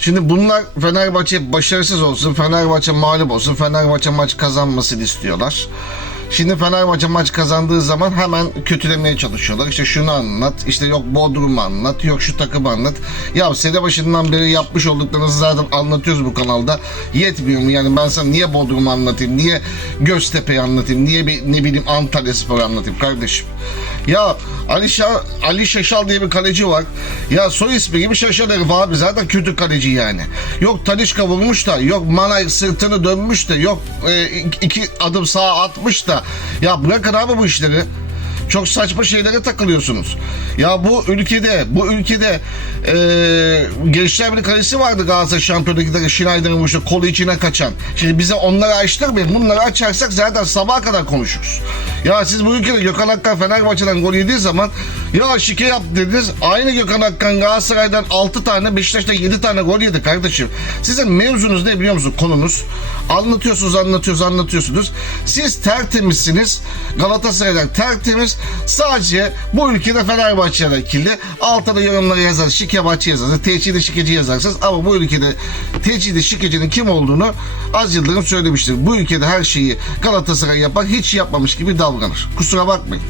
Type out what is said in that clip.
Şimdi bunlar Fenerbahçe başarısız olsun, Fenerbahçe mağlup olsun, Fenerbahçe maç kazanmasını istiyorlar. Şimdi Fenerbahçe maç kazandığı zaman hemen kötülemeye çalışıyorlar. İşte şunu anlat, işte yok Bodrum'u anlat, yok şu takımı anlat. Ya sene başından beri yapmış olduklarınızı zaten anlatıyoruz bu kanalda. Yetmiyor mu yani ben sana niye Bodrum'u anlatayım, niye Göztepe'yi anlatayım, niye bir, ne bileyim Antalya Spor'u anlatayım kardeşim. Ya Ali, Şa Ali Şaşal diye bir kaleci var. Ya soy ismi gibi Şaşal herif abi zaten kötü kaleci yani. Yok Talişka vurmuş da, yok Manay sırtını dönmüş de, yok e, iki adım sağa atmış da. Ya bırakın abi bu işleri. Çok saçma şeylere takılıyorsunuz. Ya bu ülkede, bu ülkede eee Gençler bir kalesi vardı Galatasaray Şampiyonluğu'ndaki Schneider'in vuruşu kolu içine kaçan. Şimdi bize onları açtırmayın. Bunları açarsak zaten sabaha kadar konuşuruz. Ya siz bu ülkede Gökhan Akkan Fenerbahçe'den gol yediği zaman ya şike yaptı dediniz. Aynı Gökhan Akkan Galatasaray'dan 6 tane Beşiktaş'ta 7 tane gol yedi kardeşim. Sizin mevzunuz ne biliyor musun konunuz? Anlatıyorsunuz anlatıyorsunuz anlatıyorsunuz. Siz tertemizsiniz. Galatasaray'dan tertemiz. Sadece bu ülkede Fenerbahçe'den kirli. Altta da yorumlara yazar. Şikebacı yazar. Teçhide şikeci yazarsınız. Ama bu ülkede teçhide şikecinin kim olduğunu Az Yıldırım söylemiştir. Bu ülkede her şeyi Galatasaray yapar. Hiç yapmamış gibi davranır. Kusura bakmayın.